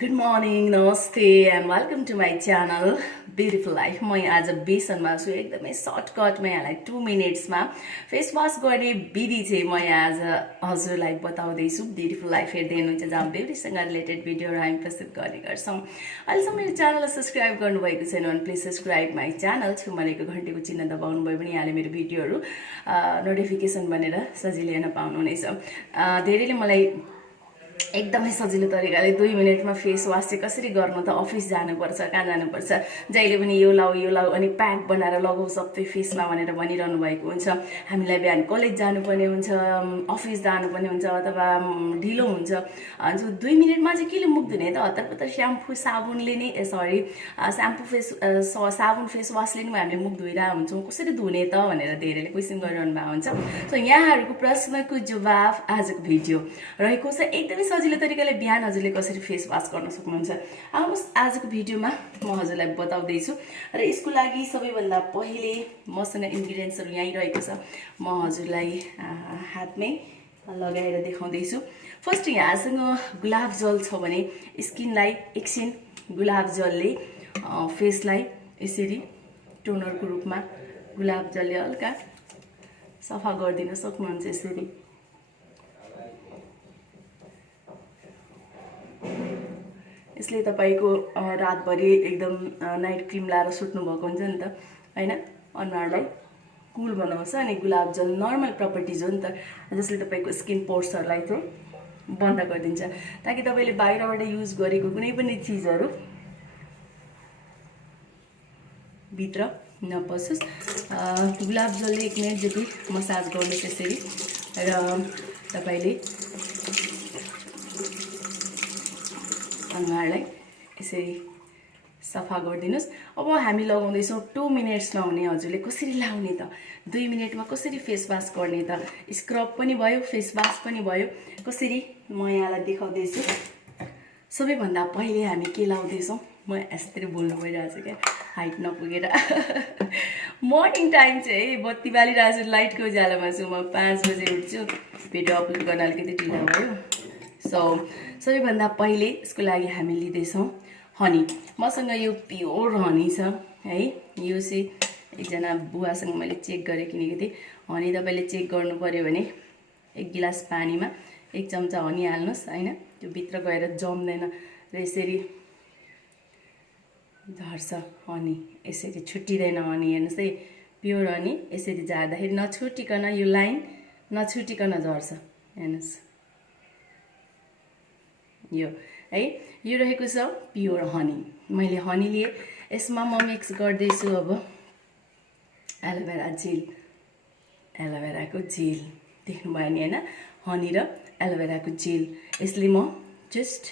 Good morning, namaste and welcome to my channel Beautiful Life. म आज बेसनमा छु एकदमै सर्टकटमा यहाँलाई 2 मिनेट्समा फेस वाश गर्ने विधि चाहिँ म आज हजुरलाई बताउँदै छु। ब्युटिफुल लाइफ हेर्दै हुनुहुन्छ जहाँ ब्युटीसँग रिलेटेड भिडियोहरू हामी प्रस्तुत गर्ने गर्छौं। अहिलेसम्म मेरो च्यानललाई सब्स्क्राइब गर्नुभएको छैन भने प्लिज सब्स्क्राइब माई च्यानल। छेउमाको घण्टीको चिन्ह दबाउनु भयो भने यहाँले मेरो भिडियोहरू नोटिफिकेसन बनेर सजिलै हेर्न पाउनुहुनेछ। धेरैले मलाई एकदमै सजिलो तरिकाले 2 मिनेटमा फेस वाश चाहिँ कसरी गर्नु त, अफिस जानुपर्छ, कहाँ जानुपर्छ, जहिले पनि यो लाऊ अनि प्याक बनाएर लगाऊ सबै फेसमा भनेर भनिरहनु भएको हुन्छ। हामीलाई बिहान कलेज जानुपर्ने हुन्छ, अफिस जानुपर्ने हुन्छ अथवा ढिलो हुन्छ। जो 2 मिनेटमा चाहिँ केले मुख धुने त, हतारपत्तर स्याम्पू साबुनले नै साबुन फेस वाशले नै हामीले मुख धोइरहेको हुन्छौँ। कसरी धुने त भनेर धेरैले क्वेसन गरिरहनु भएको हुन्छ। सो यहाँहरूको प्रश्नको जवाफ आजको भिडियो रहेको छ। एकदमै सजिलो तरिकाले बिहान हजुरले कसरी फेस वाश गर्न सक्नुहुन्छ। आउनुहोस् आजको भिडियोमा म हजुरलाई बताउँदैछु। र यसको लागि सबैभन्दा पहिले मसँग इन्ग्रिडियन्ट्सहरू यहीँ रहेको छ, म हजुरलाई हातमै लगाएर देखाउँदैछु। फर्स्ट यहाँसँग गुलाब जल छ भने स्किनलाई एकछिन गुलाब जलले फेसलाई यसरी टोनरको रूपमा गुलाब जलले हल्का सफा गरिदिन सक्नुहुन्छ। यसरी यसले तपाईको रातभरि एकदम नाइट क्रिम लाएर सुत्नु भएको हुन्छ नि त हैन, अनुहारलाई कुल बनाउँछ। अनि गुलाब जल नर्मल प्रपर्टिज हो नि त, जसले तपाईको स्किन पोर्सहरुलाई चाहिँ बन्द गरिदिन्छ ताकि तपाईले बाहिरबाट युज गरेको कुनै पनि चीजहरु भित्र नपसोस्। गुलाब जलले 1 मिनेट जति मसाज गर्नुहोस् यसरी, र तपाईले अनुहारलाई यसरी सफा गरिदिनुस्। अब हामी लगाउँदैछौँ 2 मिनेट्स नहुने हजुरले कसरी लाउने त, 2 मिनेटमा कसरी फेस वाश गर्ने त, स्क्रब पनि भयो फेस वाश पनि भयो, कसरी म यहाँलाई देखाउँदैछु। सबैभन्दा पहिले हामी के लाउँदैछौँ, म यसरी बोल्नु भइरहेछ क्या हाइट नपुगेर। मर्निङ टाइम चाहिँ बत्ती बालिरहेको छु, लाइटको उज्यालोमा छु। म 5 बजे उठ्छु, भिडियो अपलोड गर्न अलिकति ढिलो भयो। सो सबैभन्दा पहिले यसको लागि हामी लिँदैछौँ हनी। मसँग यो प्योर हनी छ है। यो चाहिँ एकजना बुवासँग मैले चेक गरेँ किनेको थिएँ। हनी तपाईले चेक गर्नु पर्यो भने 1 गिलास पानीमा 1 चम्चा हनी हाल्नुस् हैन, त्यो भित्र गएर जम्दैन र यसरी झर्छ हनी, यसरी छुट्टिदैन हनी। हेर्नुस् है, प्योर हनी यसरी झार्दाखेरि नछुटिकन यो लाइन नछुटिकन झर्छ। हेर्नुस् यो है, यो रहेको छ प्योर हनी। मैले हनी लिए, यसमा म मिक्स गर्दैछु अब एलोभेरा जेल। एलोभेराको जेल देख्नुभयो नि हैन, हनी र एलोभेराको जेल। यसले म जस्ट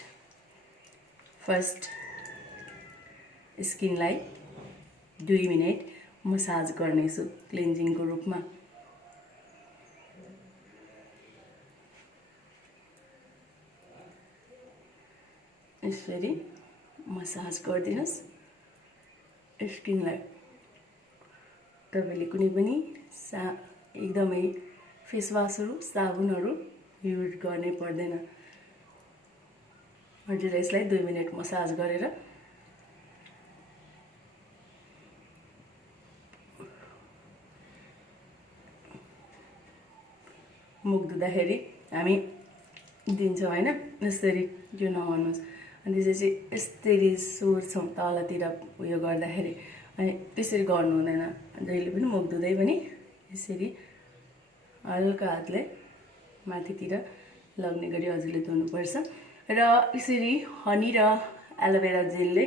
फर्स्ट स्किनलाई 2 मिनेट मसाज गर्नेछु क्लिन्जिङको रूपमा। यसरी मसाज गरिदिनुस् स्किनलाई। तपाईले कुनै पनि एकदमै फेस वाशहरु साबुनहरु युज गर्ने पर्दैन। हजुरले यसलाई 2 मिनेट मसाज गरेर मुख धुँदाखेरि हामी दिन्छौँ हैन, यसरी यो नगर्नुहोस्। अनि त्यसपछि यसरी सोर्छौँ तलतिर उयो गर्दाखेरि, अनि त्यसरी गर्नु हुँदैन। जहिले पनि मुख धुँदै पनि यसरी हल्का हातले माथितिर लग्ने गरी हजुरले धुनुपर्छ। र यसरी हनी र एलोभेरा जेलले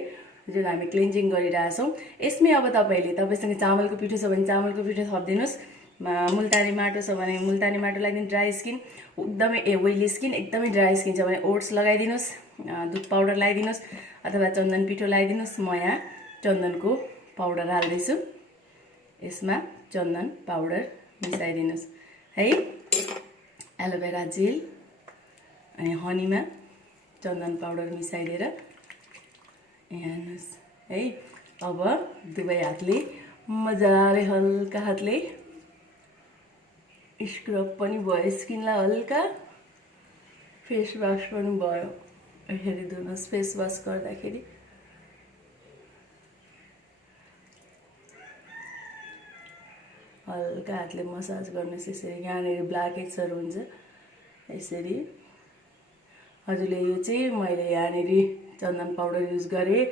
जुन हामी क्लिन्जिङ गरिरहेछौँ, यसमै अब तपाईसँग चामलको पिठो छ भने चामलको पिठो थपिदिनुस्, मुल्तानी माटो छ भने मुल्तानी माटो लगाइदिनु। ड्राई स्किन एकदमै ओइली स्किन एकदमै ड्राई स्किन छ भने ओट्स लगाइदिनुस्, दुध पाउडर लगाइदिनुस् अथवा चन्दन पिठो लगाइदिनुस्। म यहाँ चन्दनको पाउडर हाल्दैछु, यसमा चन्दन पाउडर मिसाइदिनुस् है। एलोभेरा जेल अनि हनीमा चन्दन पाउडर मिसाइदिएर हेर्नुस् है। अब दुवै हातले मजाले हल्का हातले स्क्रब पनि भयो स्किनलाई, हल्का फेस वाश पनि भयो। हेरिदिनुहोस् फेस वास गर्दाखेरि हल्का हातले मसाज गर्नुहोस् यसरी यहाँनिर ब्ल्याक हेड्सहरू हुन्छ यसरी हजुरले यो चाहिँ मैले यहाँनिर चन्दन पाउडर युज गरेँ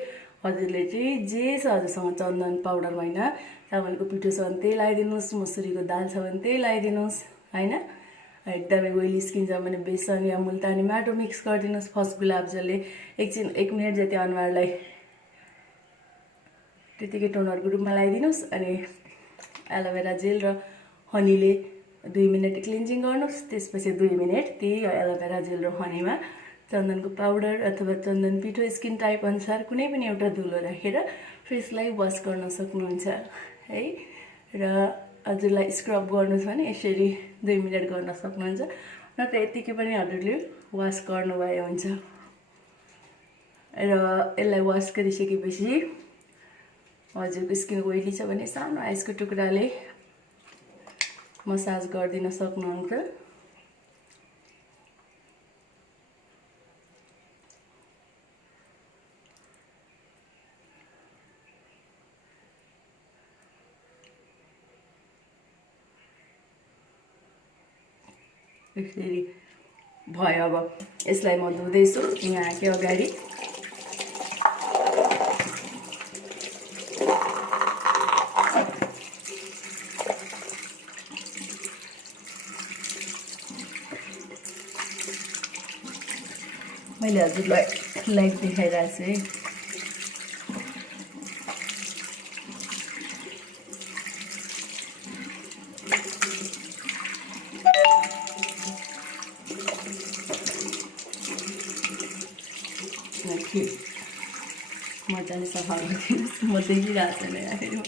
हजुरले चाहिँ जे छ हजुरसँग चन्दन पाउडर होइन चामलको पिठो छ भने त्यही लगाइदिनुहोस् मुसुरीको दाल छ भने त्यही लगाइदिनुहोस् होइन एकदमै ओइली स्किन छ भने बेसन या मुल्तानी माटो मिक्स गरिदिनुहोस् फर्स्ट गुलाबजलले एकछिन 1 मिनट जति अनुहारलाई त्यतिकै टोनरको रूपमा लगाइदिनुहोस् अनि एलोभेरा जेल र हनीले 2 मिनट क्लिन्जिङ गर्नुहोस् त्यसपछि 2 मिनट त्यही एलोभेरा जेल र हनीमा चन्दनको पाउडर अथवा चन्दन पिठो स्किन टाइप अनुसार कुनै पनि एउटा धुलो राखेर फेसलाई वास गर्न सक्नुहुन्छ है र हजुरलाई स्क्रब गर्नु छ भने यसरी 2 मिनट गर्न सक्नुहुन्छ नत्र यतिकै पनि हजुरले वास गर्नुभयो हुन्छ र यसलाई वास गरिसकेपछि हजुरको स्किन ओइली छ भने सानो आइसको टुक्राले मसाज गरिदिन सक्नुहुन्छ यसरी भयो अब यसलाई म धुदैछु यहाँकै अगाडि मैले हजुरलाई लाइभ देखाइरहेको छु है मजाले सफा गरिदिनुहोस् म देखिरहेको छैन यहाँनिर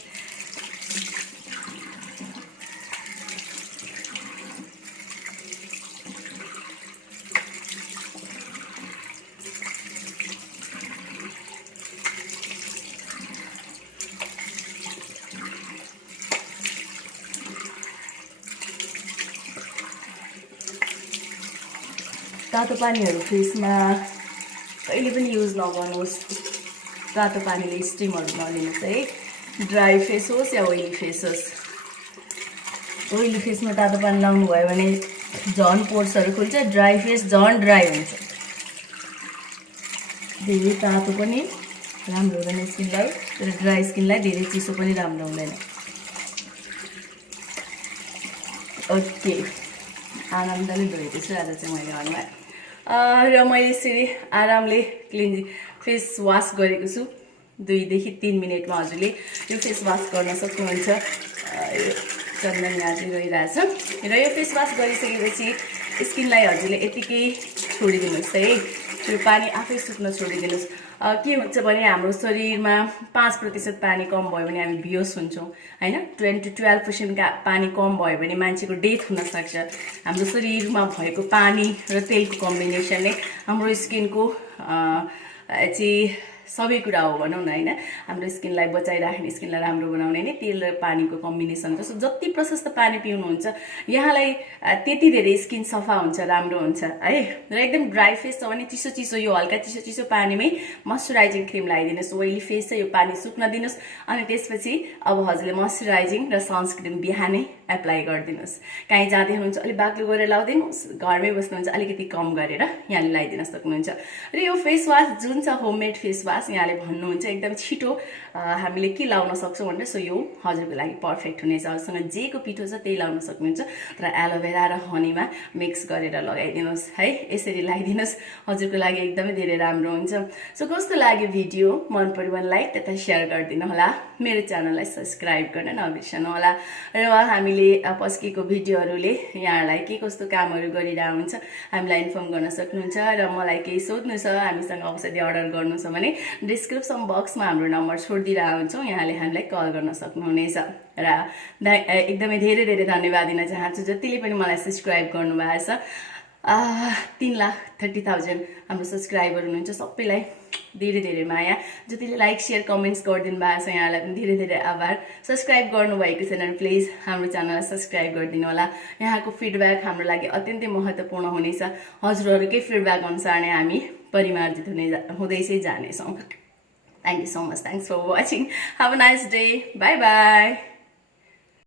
तातो पानीहरू फेसमा कहिले पनि युज नगर्नुहोस् तातो पानीले स्टिमहरू नलिनुहोस् है ड्राई फेस होस् या ओइली फेस होस् ओइली फेसमा तातो पानी लाउनु भयो भने झन् पोर्सहरू खुल्छ ड्राई फेस झन् ड्राई हुन्छ धेरै तातो पनि राम्रो हुँदैन स्किनलाई तर ड्राई स्किनलाई धेरै चिसो पनि राम्रो हुँदैन ओके आनन्दले धोइदिन्छु आज चाहिँ मैले अनुहार र मैले यसरी आरामले क्लिन्जिङ फेस वास गरेको छु 2 देखि 3 मिनटमा हजुरले यो फेस वास गर्न सक्नुहुन्छ चन्दन यहाँ चाहिँ गइरहेछ र यो फेस वास गरिसकेपछि स्किनलाई हजुरले यतिकै छोडिदिनुहोस् है त्यो पानी आफै सुक्न छोडिदिनुहोस् के हुन्छ भने हाम्रो शरीरमा 5% पानी कम भयो भने हामी बेहोस हुन्छौँ हैन 10 to 12% का पानी कम भयो भने मान्छेको डेथ हुन सक्छ हाम्रो शरीरमा भएको पानी र तेलको कम्बिनेसनले हाम्रो स्किनको चाहिँ सबै कुरा हो भनौँ न हैन हाम्रो स्किनलाई बचाइराख्ने स्किनलाई राम्रो बनाउने नै तेल र पानीको कम्बिनेसन हो जति प्रशस्त पानी पिउनुहुन्छ यहाँलाई त्यति धेरै स्किन सफा हुन्छ राम्रो हुन्छ है र एकदम ड्राई फेस छ भने चिसो चिसो यो हल्का चिसो चिसो पानीमै मोइस्चराइजिङ क्रिम लगाइदिनुहोस् ओइली फेस छ यो पानी सुक्न दिनुहोस् अनि त्यसपछि अब हजुरले मोइस्चराइजिङ र सनस्क्रिन बिहानै एप्लाई गरिदिनुहोस् कहीँ जाँदै हुनुहुन्छ अलि बाक्लो गरेर लाउदिनुहोस् घरमै बस्नुहुन्छ अलिकति कम गरेर यहाँले लगाइदिन सक्नुहुन्छ र यो फेस वास जुन छ होममेड फेस वास यहाँले भन्नुहुन्छ एकदम छिटो हामीले के लाउन सक्छौं भनेर सो यो हजुरको लागि पर्फेक्ट हुनेछ हजुरसँग जेको पिठो छ त्यही लाउन सक्नुहुन्छ तर एलोभेरा र हनीमा मिक्स गरेर लगाइदिनुहोस् है यसरी लगाइदिनुहोस् हजुरको लागि एकदमै धेरै राम्रो हुन्छ सो कस्तो लाग्यो भिडियो मन पर्यो भने लाइक तथा शेयर गरिदिनु होला मेरो च्यानललाई सब्स्क्राइब गर्न नबिर्सनु होला र हामीले पस्केको भिडियोहरूले यहाँलाई के कस्तो कामहरू गरिरहेको हुन्छ हामीलाई इन्फर्म गर्न सक्नुहुन्छ र मलाई केही सोध्नु छ हामीसँग औषधि अर्डर गर्नु छ भने डिस्क्रिप्सन बक्समा हाम्रो नम्बर छोडिदिरहेको हुन्छौँ यहाँले हामीलाई कल गर्न सक्नुहुनेछ र एकदमै धेरै धेरै धन्यवाद दिन चाहन्छु जतिले पनि मलाई सब्स्क्राइब गर्नुभएको छ 3,30,000 हाम्रो सब्स्क्राइबर हुनुहुन्छ सबैलाई धेरै धेरै माया जतिले लाइक शेयर कमेन्ट्स गरिदिनु भएको छ यहाँलाई पनि धेरै धेरै आभार सब्स्क्राइब गर्नुभएको छैन भने प्लिज हाम्रो च्यानललाई सब्स्क्राइब गरिदिनु होला यहाँको फिडब्याक हाम्रो लागि अत्यन्तै महत्त्वपूर्ण हुनेछ हजुरहरूकै फिडब्याक अनुसार नै हामी परिमार्जित हुँदै चाहिँ जानेछौँ। Thank you so much. Thanks for watching. Have a nice day. Bye bye.